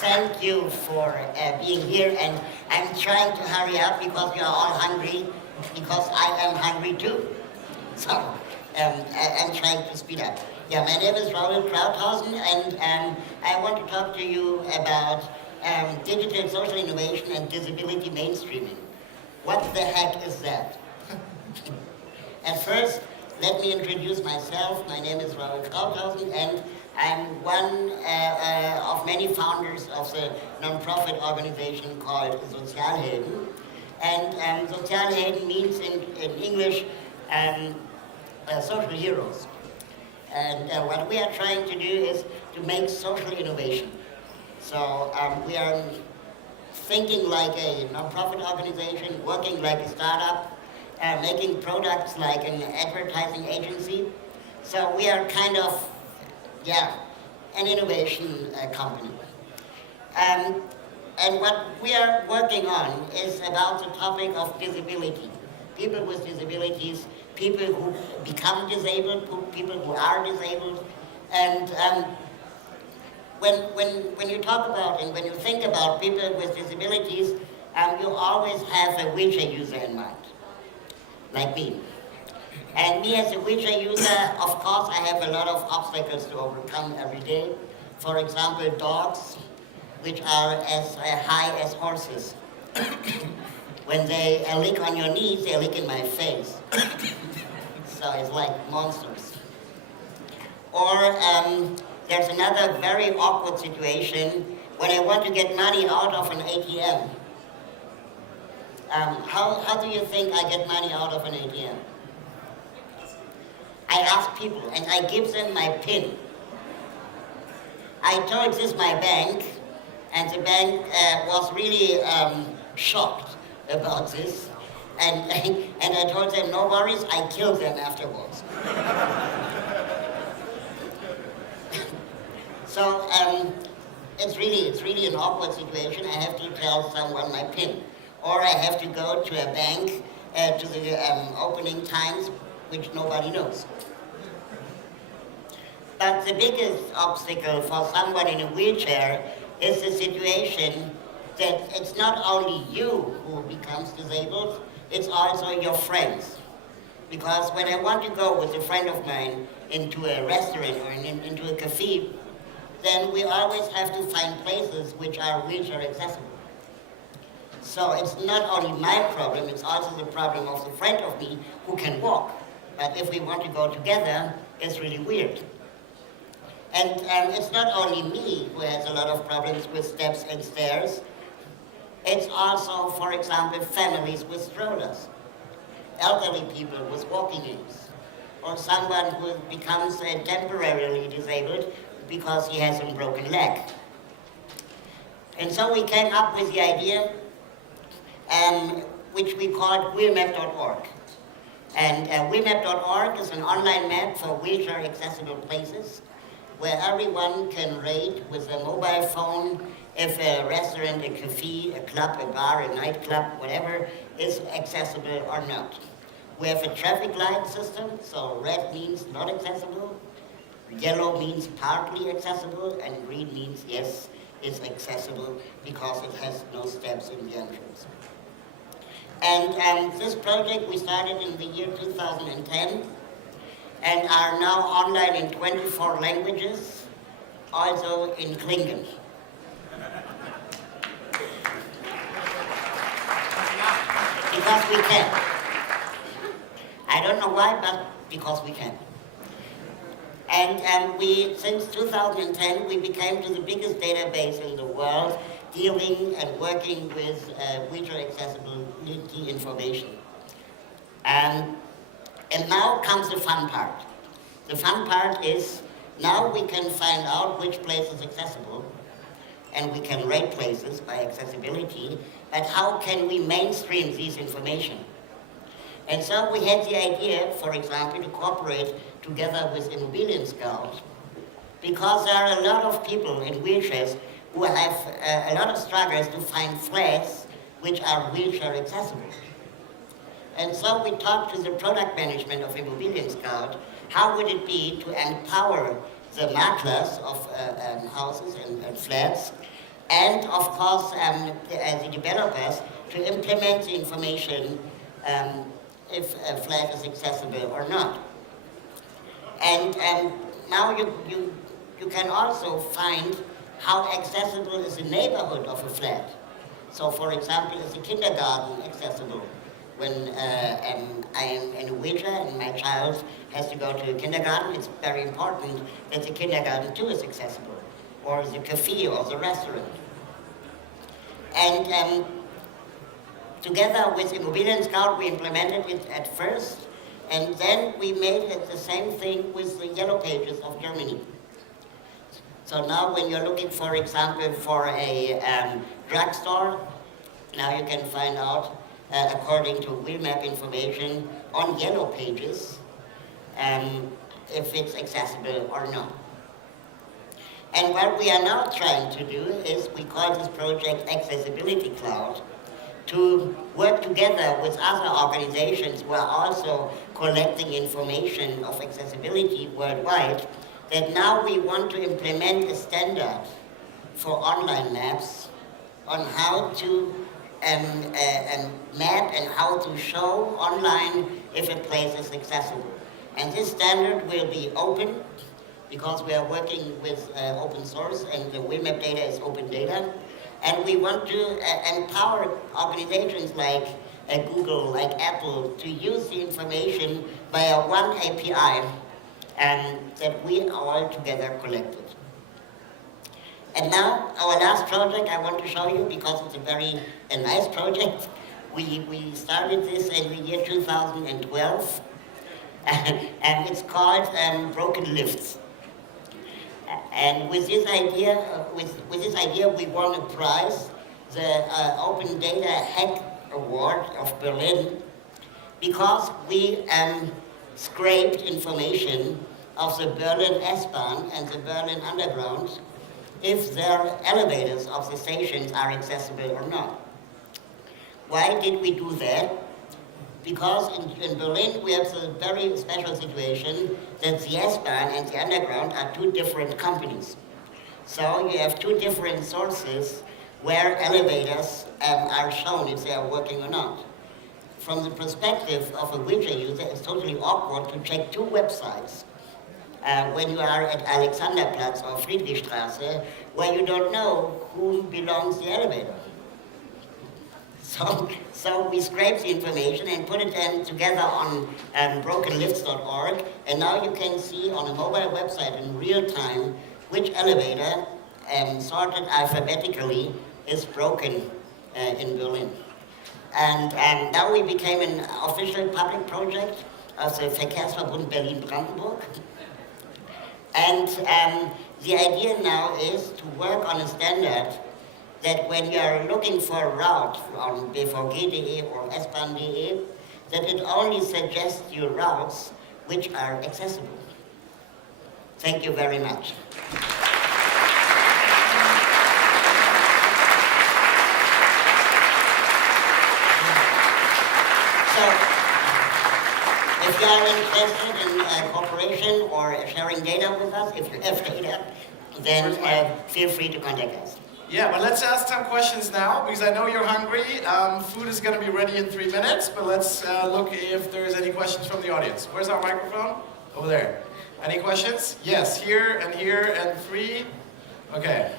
Thank you for being here, and I'm trying to hurry up because you are all hungry, because I am hungry too. So I'm trying to speed up. Yeah, my name is Raul Krauthausen, and I want to talk to you about digital social innovation and disability mainstreaming. What the heck is that? At first, let me introduce myself. My name is Raul Krauthausen, and I'm one of many founders of the non-profit organization called Sozialhelden. And Sozialhelden means in English social heroes. And what we are trying to do is to make social innovation. So we are thinking like a non-profit organization, working like a startup, making products like an advertising agency. So we are kind of, an innovation company. And what we are working on is about the topic of disability. People with disabilities, people who become disabled, people who are disabled. And when you talk about and when you think about people with disabilities, you always have a wheelchair user in mind, like me. And me as a wheelchair user, of course, I have a lot of obstacles to overcome every day. For example, dogs, which are as high as horses. When they lick on your knees, they lick in my face. So it's like monsters. Or there's another very awkward situation when I want to get money out of an ATM. How do you think I get money out of an ATM? I ask people and I give them my PIN. I told this my bank, and the bank was really shocked about this. And I told them, no worries, I killed them afterwards. So it's really an awkward situation. I have to tell someone my PIN. Or I have to go to a bank to the opening times, which nobody knows. But the biggest obstacle for someone in a wheelchair is the situation that it's not only you who becomes disabled, it's also your friends. Because when I want to go with a friend of mine into a restaurant or into a cafe, then we always have to find places which are wheelchair accessible. So it's not only my problem, it's also the problem of the friend of me who can walk. But if we want to go together, it's really weird. And it's not only me who has a lot of problems with steps and stairs. It's also, for example, families with strollers, elderly people with walking aids, or someone who becomes temporarily disabled because he has a broken leg. And so we came up with the idea, which we called wheelmap.org. And wheelmap.org is an online map for wheelchair accessible places, where everyone can rate with a mobile phone if a restaurant, a cafe, a club, a bar, a nightclub, whatever, is accessible or not. We have a traffic light system, so red means not accessible, yellow means partly accessible, and green means yes, it's accessible because it has no steps in the entrance. And this project we started in the year 2010, and are now online in 24 languages, also in Klingon. Because we can. I don't know why, but because we can. And since 2010, we became to the biggest database in the world dealing and working with wheelchair accessibility information. And now comes the fun part. The fun part is now we can find out which place is accessible, and we can rate places by accessibility, but how can we mainstream this information? And so we had the idea, for example, to cooperate together with Immobilien Scout, because there are a lot of people in wheelchairs who have a lot of struggles to find flats which are wheelchair accessible. And so we talked to the product management of Immobilien Scout, how would it be to empower the maklers of houses and flats, and of course the developers to implement the information if a flat is accessible or not. And now you can also find how accessible is the neighborhood of a flat. So for example, is the kindergarten accessible? When I am in a wheelchair and my child has to go to a kindergarten, it's very important that the kindergarten too is accessible, or the cafe or the restaurant. And together with Immobilien Scout, we implemented it at first, and then we made it the same thing with the Yellow Pages of Germany. So now when you're looking, for example, for a drugstore, now you can find out, according to wheel map information, on Yellow Pages, if it's accessible or not. And what we are now trying to do is, we call this project Accessibility Cloud, to work together with other organizations who are also collecting information of accessibility worldwide, that now we want to implement a standard for online maps on how to map and how to show online if a place is accessible. And this standard will be open, because we are working with open source and the wheel map data is open data. And we want to empower organizations like Google, like Apple, to use the information via one API that we all together collected. And now, our last project I want to show you, because it's a very nice project. We started this in the year 2012, and it's called Broken Lifts. And with this idea, we won a prize, the Open Data Hack Award of Berlin, because we scraped information of the Berlin S-Bahn and the Berlin Underground, if their elevators of the stations are accessible or not. Why did we do that? Because in Berlin we have a very special situation that the S-Bahn and the Underground are two different companies. So you have two different sources where elevators are shown if they are working or not. From the perspective of a wheelchair user, it's totally awkward to check two websites when you are at Alexanderplatz or Friedrichstraße, where you don't know whom belongs the elevator. So we scraped the information and put it then together on brokenlifts.org, and now you can see on a mobile website in real time which elevator, sorted alphabetically, is broken in Berlin. And now we became an official public project of the Verkehrsverbund Berlin-Brandenburg. And the idea now is to work on a standard that when you are looking for a route on bvg.de or s-bahn.de, that it only suggests you routes which are accessible. Thank you very much. If you are interested in cooperation or sharing data with us, if you have data, then feel free to contact us. Yeah, well, let's ask some questions now, because I know you're hungry. Food is going to be ready in 3 minutes, but let's look if there's any questions from the audience. Where's our microphone? Over there. Any questions? Yes, here, and 3. Okay.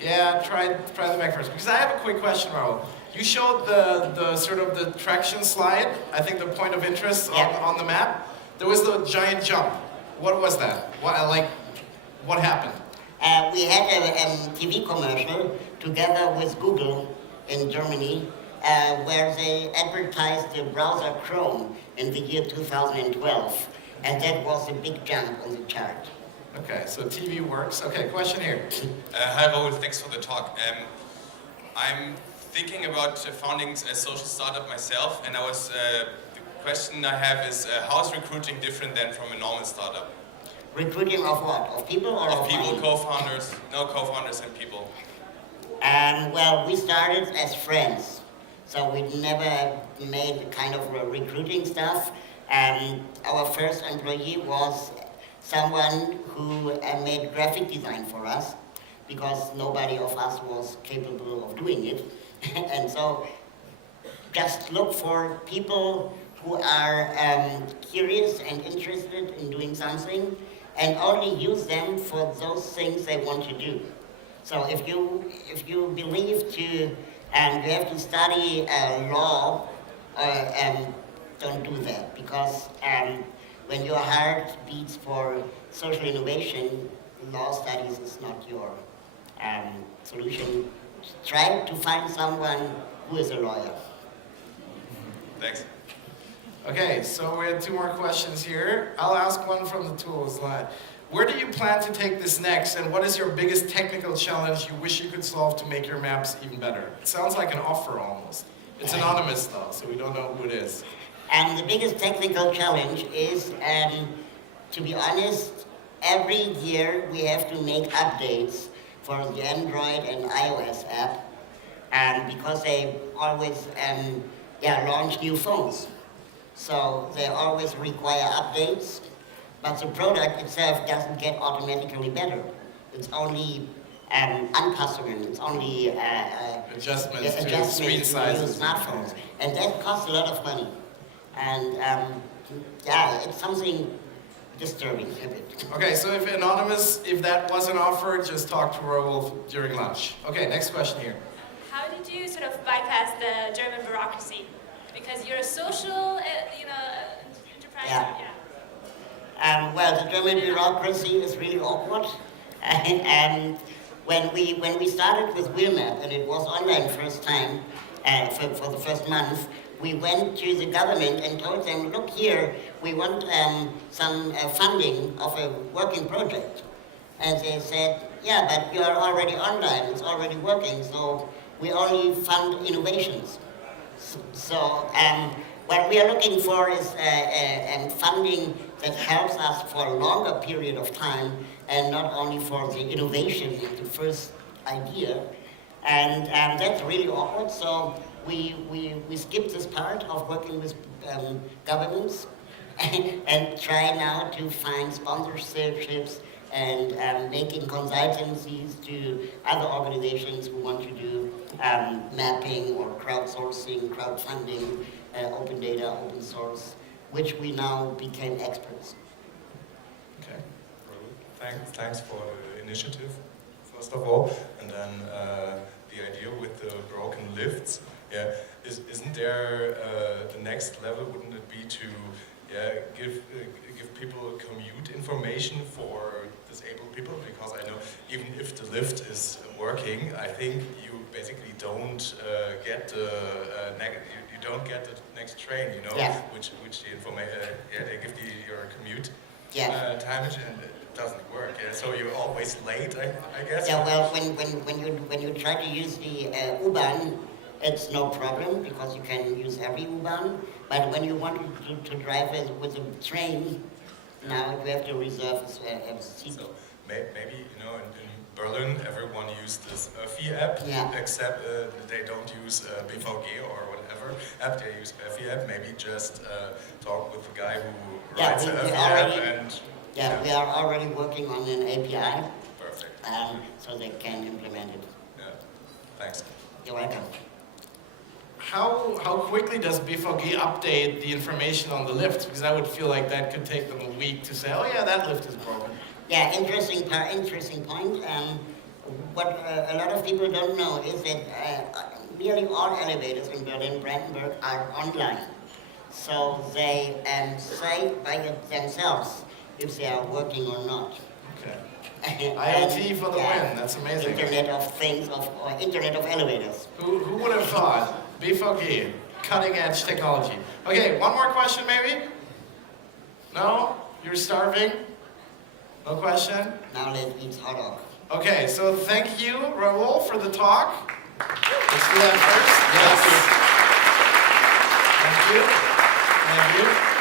Yeah, try the mic first. Because I have a quick question, Raul. You showed the sort of the traction slide, I think the point of interest on the map. There was the giant jump. What was that? What happened? We had a TV commercial together with Google in Germany, where they advertised the browser Chrome in the year 2012, and that was a big jump on the chart. Okay, so TV works. Okay, question here. Hi Raul, thanks for the talk. I'm thinking about founding a social startup myself, and the question I have is, how is recruiting different than from a normal startup? Recruiting of what? Of people or of people, money? co-founders? No, co-founders and people. Well, we started as friends, so we never made kind of recruiting stuff. Our first employee was someone who made graphic design for us because nobody of us was capable of doing it. And so just look for people who are curious and interested in doing something and only use them for those things they want to do. So if you believe you have to study law, don't do that, because when your heart beats for social innovation, law studies is not your solution. Try to find someone who is a lawyer. Thanks. Okay, so we had 2 more questions here. I'll ask one from the tools line. Where do you plan to take this next, and what is your biggest technical challenge you wish you could solve to make your maps even better? It sounds like an offer almost. It's anonymous though, so we don't know who it is. And the biggest technical challenge is, to be honest, every year we have to make updates for the Android and iOS app, because they always launch new phones. So they always require updates, but the product itself doesn't get automatically better. It's only uncustomer, it's only adjustments to adjustments screen to sizes. new smartphones. And that costs a lot of money. And it's something disturbing a bit. Okay, so if anonymous, if that wasn't offered, just talk to Raul during lunch. Okay, next question here. How did you sort of bypass the German bureaucracy? Because you're a social, enterprise. Yeah. Well, the German bureaucracy is really awkward. And when we started with Wheelmap, and it was online first time, for the first month, we went to the government and told them, look here, we want some funding of a working project. And they said, yeah, but you are already online, it's already working, so we only fund innovations. So what we are looking for is funding that helps us for a longer period of time and not only for the innovation, the first idea. And that's really awkward, so we skip this part of working with governments and try now to find sponsorships and making consultancies to other organizations who want to do mapping or crowdsourcing, crowdfunding, open data, open source, which we now became experts. Okay. Thanks for the initiative, first of all, and then the idea with the broken lifts. Yeah, isn't there the next level? Wouldn't it be to give people commute information for disabled people? Because I know even if the lift is working, I think you basically don't get the you don't get the next train. You know, which the information they give you your commute time and it doesn't work. Yeah, so you're always late. I guess. Yeah. Well, when you try to use the U-Bahn, it's no problem because you can use every U-Bahn. But when you want to drive with a train, now you have to reserve a seat. So maybe in Berlin everyone used this Öffi app, except they don't use BVG or whatever app. They use Öffi app. Maybe just talk with the guy who writes the Öffi app and. Yeah, we are already working on an API. Perfect. So they can implement it. Yeah. Thanks. You're welcome. How quickly does BVG update the information on the lift? Because I would feel like that could take them a week to say, oh yeah, that lift is broken. Yeah, interesting point. What a lot of people don't know is that nearly all elevators in Berlin-Brandenburg are online. So they say by themselves if they are working or not. Okay. IoT for the win. That's amazing. Internet of Things, or Internet of Elevators. Who would have thought? BVG, cutting edge technology. Okay, one more question maybe? No? You're starving? No question? Now let's eat hot dog. Okay, so thank you, Raul, for the talk. Let's do that first. Yes. Thank you. Thank you.